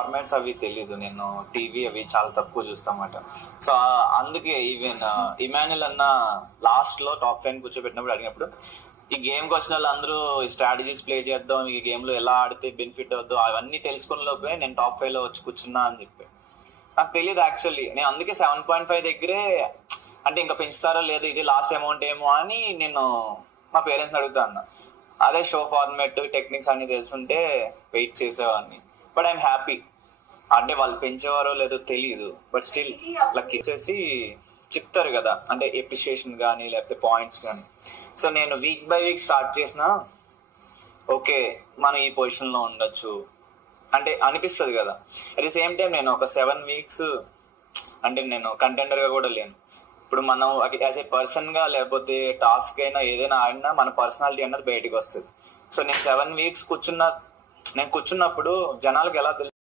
Formats అవి తెలీదు. నేను టీవీ అవి చాలా తక్కువ చూస్తామాట. సో అందుకే ఈవెన్ ఇమాన్యుల్ అన్న లాస్ట్ లో టాప్ 5 కూర్చోబెట్టినప్పుడు అడిగినప్పుడు ఈ గేమ్ కి వచ్చిన వాళ్ళు అందరూ స్ట్రాటజీస్ ప్లే చేద్దాం, ఈ గేమ్ లో ఎలా ఆడితే బెనిఫిట్ అవుద్దో అవన్నీ తెలుసుకున్న లోపే నేను టాప్ 5 లో వచ్చి కూర్చున్నా అని చెప్పి. నాకు తెలియదు యాక్చువల్లీ. నేను అందుకే 7.5 దగ్గరే, అంటే ఇంకా పెంచుతారో లేదు, ఇది లాస్ట్ అమౌంట్ ఏమో అని నేను మా పేరెంట్స్ అడుగుతా అన్న. అదే షో ఫార్మాట్ టెక్నిక్స్ అన్ని తెలుసుంటే వెయిట్ చేసేవాడిని. But I'm happy. అంటే వాళ్ళు పెంచేవారో లేదో తెలియదు, బట్ స్టిల్ లక్ వచ్చేసి చెప్తారు కదా, అంటే ఎప్రిషియేషన్ కానీ లేకపోతే పాయింట్స్ కానీ. సో నేను వీక్ బై వీక్ స్టార్ట్ చేసిన ఓకే మనం ఈ పొజిషన్ లో ఉండొచ్చు అంటే అనిపిస్తుంది కదా. అట్ ది సేమ్ టైం నేను ఒక 7 వీక్స్ అంటే నేను కంటెండర్ గా కూడా లేను. ఇప్పుడు మనం యాజ్ ఏ పర్సన్ గా లేకపోతే టాస్క్ అయినా ఏదైనా ఆడినా మన పర్సనాలిటీ అన్నది బయటకు వస్తుంది. సో నేను 7 వీక్స్ కూర్చున్నప్పుడు జనాలకు ఎలా తెలుసు